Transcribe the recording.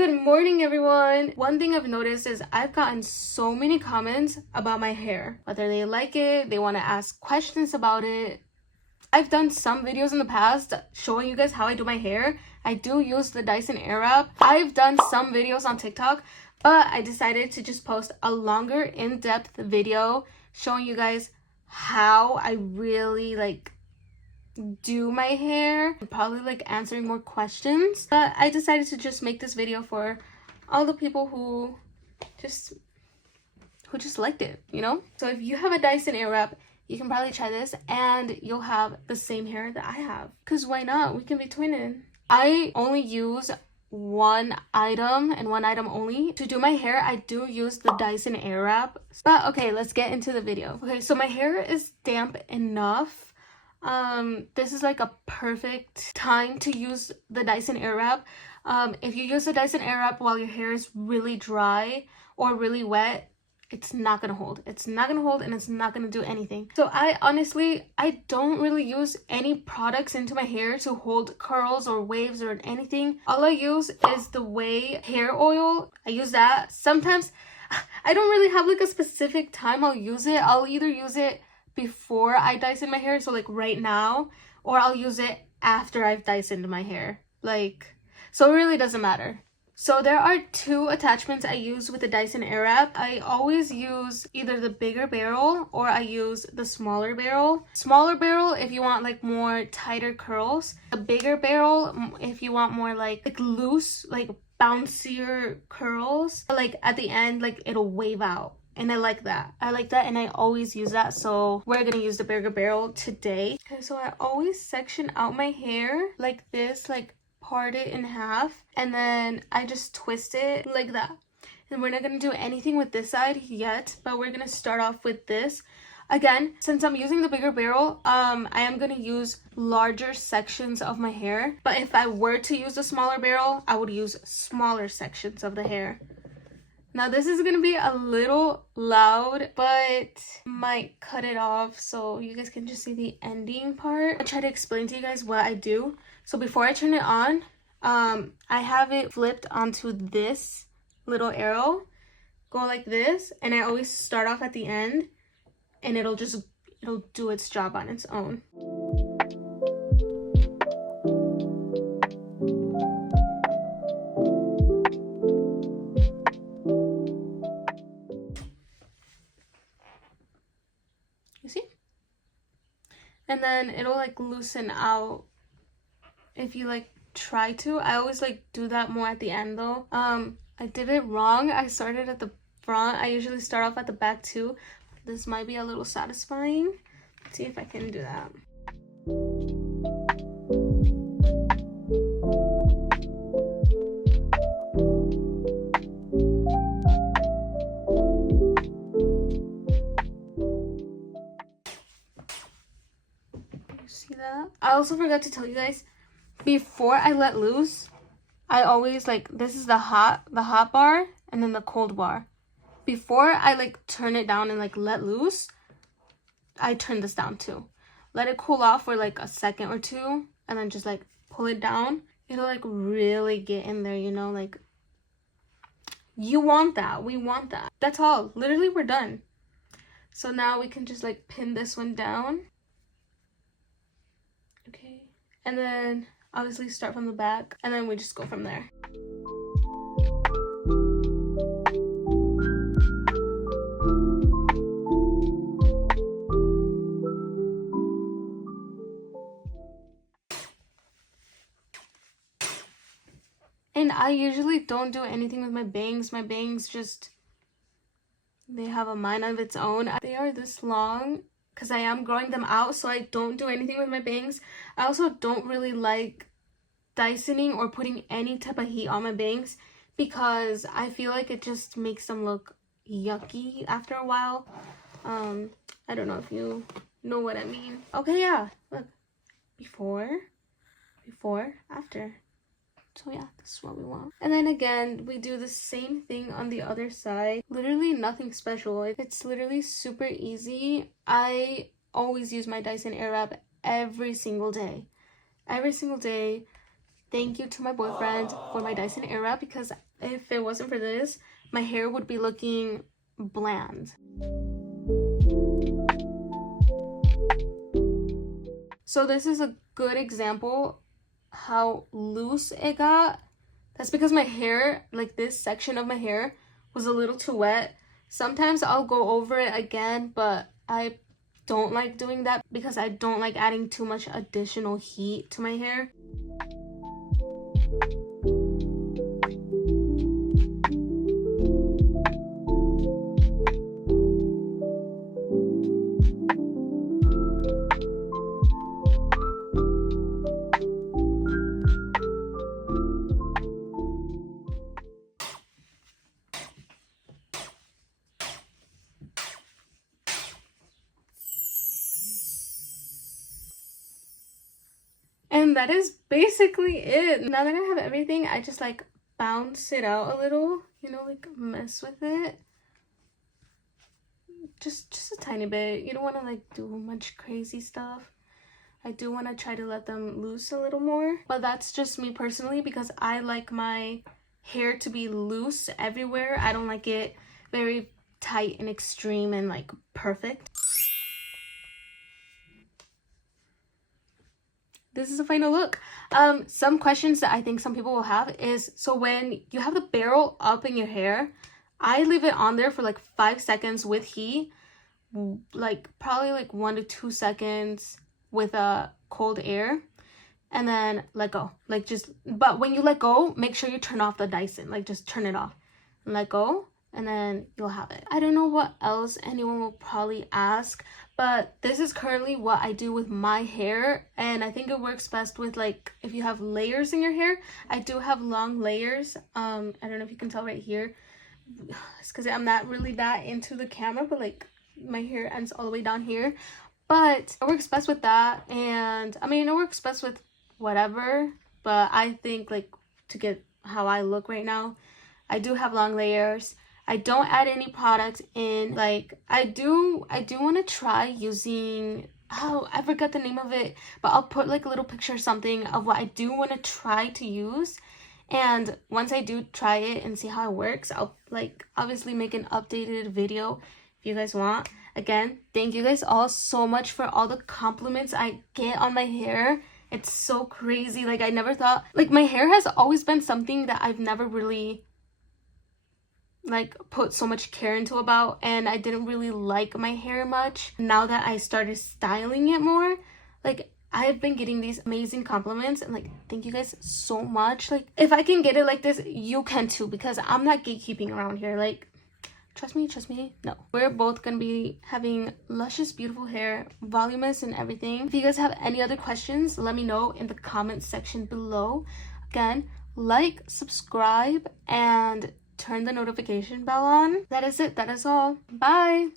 Good morning, everyone. One thing I've noticed is I've gotten so many comments about my hair, whether they like it, they want to ask questions about it. I've done some videos in the past showing you guys how I do my hair. I do use the Dyson Airwrap. I've done some videos on TikTok, but I decided to just post a longer in-depth video showing you guys how I really do my hair, probably answering more questions. But I decided to just make this video for all the people who just liked it, you know? So if you have a Dyson Airwrap, you can probably try this and you'll have the same hair that I have. Because why not? We can be twinning. I only use one item and one item only. To do my hair, I do use the Dyson Airwrap. But okay, let's get into the video. Okay, so my hair is damp enough. This is like a perfect time to use the Dyson Airwrap. If you use the Dyson Airwrap while your hair is really dry or really wet, it's not gonna hold. It's not gonna hold and it's not gonna do anything. So I don't really use any products into my hair to hold curls or waves or anything. All I use is the Way hair oil. I use that. Sometimes I don't really have like a specific time I'll use it. I'll either use it before I Dyson my hair, so like right now, or I'll use it after I've Dysoned my hair. So it really doesn't matter. So there are two attachments I use with the Dyson Airwrap. I always use either the bigger barrel or I use the smaller barrel. Smaller barrel if you want like more tighter curls. The bigger barrel if you want more like loose, bouncier curls. Like at the end, it'll wave out. And I like that and I always use that. So we're gonna use the bigger barrel today. Okay, so I always section out my hair like this, part it in half, and then I just twist it like that. And we're not gonna do anything with this side yet, but we're gonna start off with this. Again, since I'm using the bigger barrel, I am gonna use larger sections of my hair. But if I were to use the smaller barrel, I would use smaller sections of the hair. Now this is gonna be a little loud, but might cut it off so you guys can just see the ending part. I'll try to explain to you guys what I do. So before I turn it on, I have it flipped onto this little arrow. Go like this, and I always start off at the end, and it'll do its job on its own. You see? And then it'll loosen out if you try to. I always do that more at the end though. I did it wrong. I started at the front. I usually start off at the back too. This might be a little satisfying. Let's see if I can do that. See that? I also forgot to tell you guys, before I let loose, I always this is the hot bar and then the cold bar. Before I turn it down and let loose, I turn this down too. Let it cool off for a second or two and then just pull it down. It'll really get in there, you know, you want that. We want that. That's all. Literally, we're done. So now we can just pin this one down. Okay, and then obviously start from the back, and then we just go from there. And I usually don't do anything with my bangs. My bangs just, they have a mind of its own. They are this long because I am growing them out, so I don't do anything with my bangs. I also don't really like Dysoning or putting any type of heat on my bangs because I feel like it just makes them look yucky after a while. I don't know if you know what I mean. Okay, yeah, look, before, after. So yeah, this is what we want. And then again, we do the same thing on the other side. Literally nothing special. It's literally super easy. I always use my Dyson Airwrap every single day. Every single day. thank you to my boyfriend for my Dyson Airwrap, because if it wasn't for this, my hair would be looking bland. So this is a good example how loose it got. That's because my hair, like this section of my hair, was a little too wet. Sometimes I'll go over it again, but I don't like doing that because I don't like adding too much additional heat to my hair. And that is basically it. Now that I have everything, I just like bounce it out a little, you know, like mess with it. Just a tiny bit. You don't want to like do much crazy stuff. I do want to try to let them loose a little more, but that's just me personally because I like my hair to be loose everywhere. I don't like it very tight and extreme and like perfect. This is a final look. Some questions that I think some people will have is, so when you have the barrel up in your hair, I leave it on there for like 5 seconds with heat, like probably like 1 to 2 seconds with cold air, and then let go. Like just, but when you let go, make sure you turn off the Dyson. Like just turn it off and let go, and then you'll have it. I don't know what else anyone will probably ask, but this is currently what I do with my hair, and I think it works best with like if you have layers in your hair. I do have long layers. I don't know if you can tell right here. It's because I'm not really that into the camera, but like my hair ends all the way down here. But it works best with that, and I mean it works best with whatever, but I think like to get how I look right now, I do have long layers. I don't add any products in. Like I do want to try using, oh, I forgot the name of it, but I'll put like a little picture or something of what I do want to try to use. And once I do try it and see how it works, I'll like obviously make an updated video if you guys want. Again, thank you guys all so much for all the compliments I get on my hair. It's so crazy. Like I never thought, like my hair has always been something that I've never really like put so much care into about, and I didn't really like my hair much. Now that I started styling it more, like I've been getting these amazing compliments, and like thank you guys so much. Like if I can get it like this, you can too, because I'm not gatekeeping around here. Like trust me, no. We're both gonna be having luscious, beautiful hair, voluminous and everything. If you guys have any other questions, let me know in the comment section below. Again, like, subscribe, and turn the notification bell on. That is it. That is all. Bye.